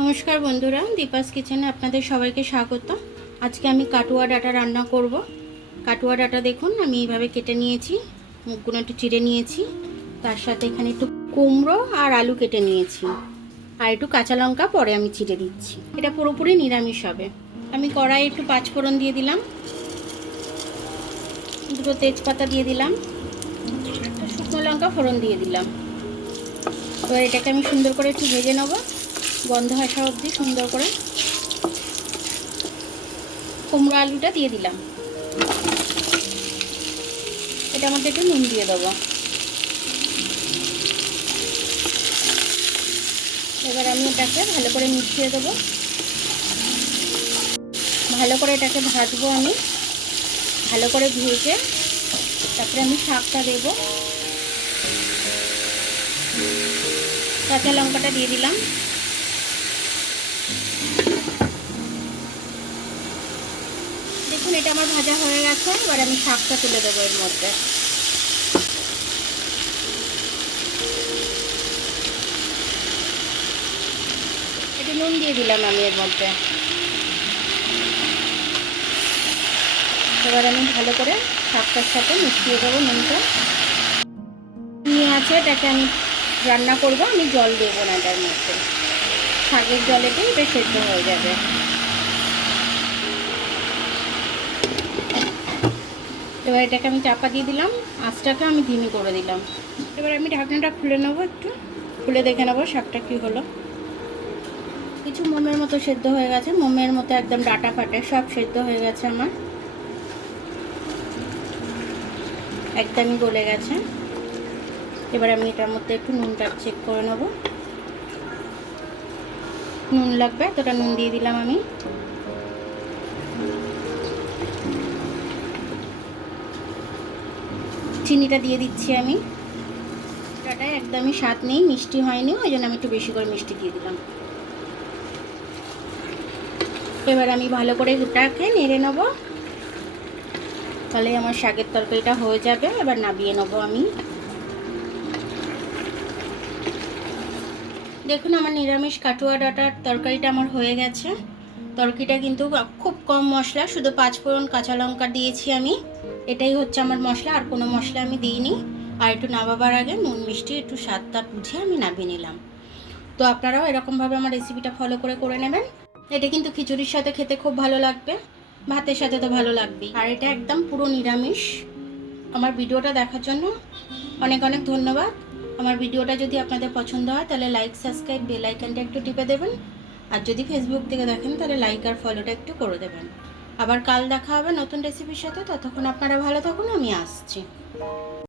নমস্কার বন্ধুরা, দীপাস কিচেনে আপনাদের সবাইকে স্বাগত। আজকে আমি কাটুয়া ডাঁটা রান্না করব। কাটুয়া ডাঁটা দেখুন আমি এইভাবে কেটে নিয়েছি, মুখগুলো একটু চিড়ে নিয়েছি, তার সাথে এখানে একটু কুমড়ো আর আলু কেটে নিয়েছি, আর একটু কাঁচা লঙ্কা পরে আমি চিড়ে দিচ্ছি। এটা পুরোপুরি নিরামিষ হবে। আমি কড়াই একটু পাঁচফোড়ন দিয়ে দিলাম, দুটো তেজপাতা দিয়ে দিলাম, একটা শুকনো লঙ্কা ফোড়ন দিয়ে দিলাম। এবার এটাকে আমি সুন্দর করে একটু ভেজে নেবো, গন্ধ আসা অবধি সুন্দর করে। কুমড়ো আলুটা দিয়ে দিলাম, এটার মধ্যে একটু নুন দিয়ে দেবো। এবার আমি এটাকে ভালো করে মিশিয়ে দেবো, ভালো করে এটাকে ভাজবো। আমি ভালো করে ভেজে তারপরে আমি শাকটা দেবো। কাঁচা লঙ্কাটা দিয়ে দিলাম, দেখুন এটা আমার ভাজা হয়ে গেছে। এবার আমি শাকটা তুলে দেবো এর মধ্যে। একটু নুন দিয়ে দিলাম আমি এর মধ্যে। এবার আমি ভালো করে শাকটার সাথে মিশিয়ে দেবো নুনটা। নিয়ে আছে এটাকে আমি রান্না করব, আমি জল দেবো না এটার মধ্যে, শাকের জলেতেই এটা সেদ্ধ হয়ে যাবে। এবার এটাকে আমি চাপা দিয়ে দিলাম, আঁচটাকে আমি ধিমি করে দিলাম। এবার আমি ঢাকনাটা খুলে নেবো, একটু খুলে দেখে নেবো শাকটা কী হলো। কিছু মোমের মতো সেদ্ধ হয়ে গেছে, মোমের মতো একদম ডাটা ফাটে সব সেদ্ধ হয়ে গেছে আমার, একদমই গলে গেছে। এবার আমি এটার মধ্যে একটু নুনটা চেক করে নেবো, নুন লাগবে এতটা নুন দিয়ে দিলাম আমি। চিনিটা দিয়ে দিচ্ছি আমি, ডাটায় একদমই স্বাদ নেই, মিষ্টি হয়নি, ওই জন্য আমি একটু বেশি করে মিষ্টি দিয়ে দিলাম। এবার আমি ভালো করে ওটাকে নেড়ে নেবো, তাহলে আমার শাকের তরকারিটা হয়ে যাবে। এবার নামিয়ে নেবো আমি। দেখুন আমার নিরামিষ কাটুয়া ডাঁটার তরকারিটা আমার হয়ে গেছে। তরকারিটা কিন্তু খুব কম মশলা, শুধু পাঁচফোড়ন কাঁচা লঙ্কা দিয়েছি আমি, এটাই হচ্ছে আমার মশলা, আর কোনো মশলা আমি দিইনি। আর একটু নামাবার আগে নুন মিষ্টি একটু স্বাদটা বুঝে আমি নামিয়ে নিলাম। তো আপনারাও এরকমভাবে আমার রেসিপিটা ফলো করে নেবেন। এটা কিন্তু খিচুড়ির সাথে খেতে খুব ভালো লাগবে, ভাতের সাথে তো ভালো লাগবেই। আর এটা একদম পুরো নিরামিষ। আমার ভিডিওটা দেখার জন্য অনেক অনেক ধন্যবাদ। আমার ভিডিওটা যদি আপনাদের পছন্দ হয় তাহলে লাইক, সাবস্ক্রাইব, বেল আইকনটা একটু টিপে দেবেন। আর যদি ফেসবুক থেকে দেখেন তাহলে লাইক আর ফলোটা একটু করে দেবেন। আবার কাল দেখা হবে নতুন রেসিপির সাথে। ততক্ষণ আপনারা ভালো থাকুন, আমি আসছি।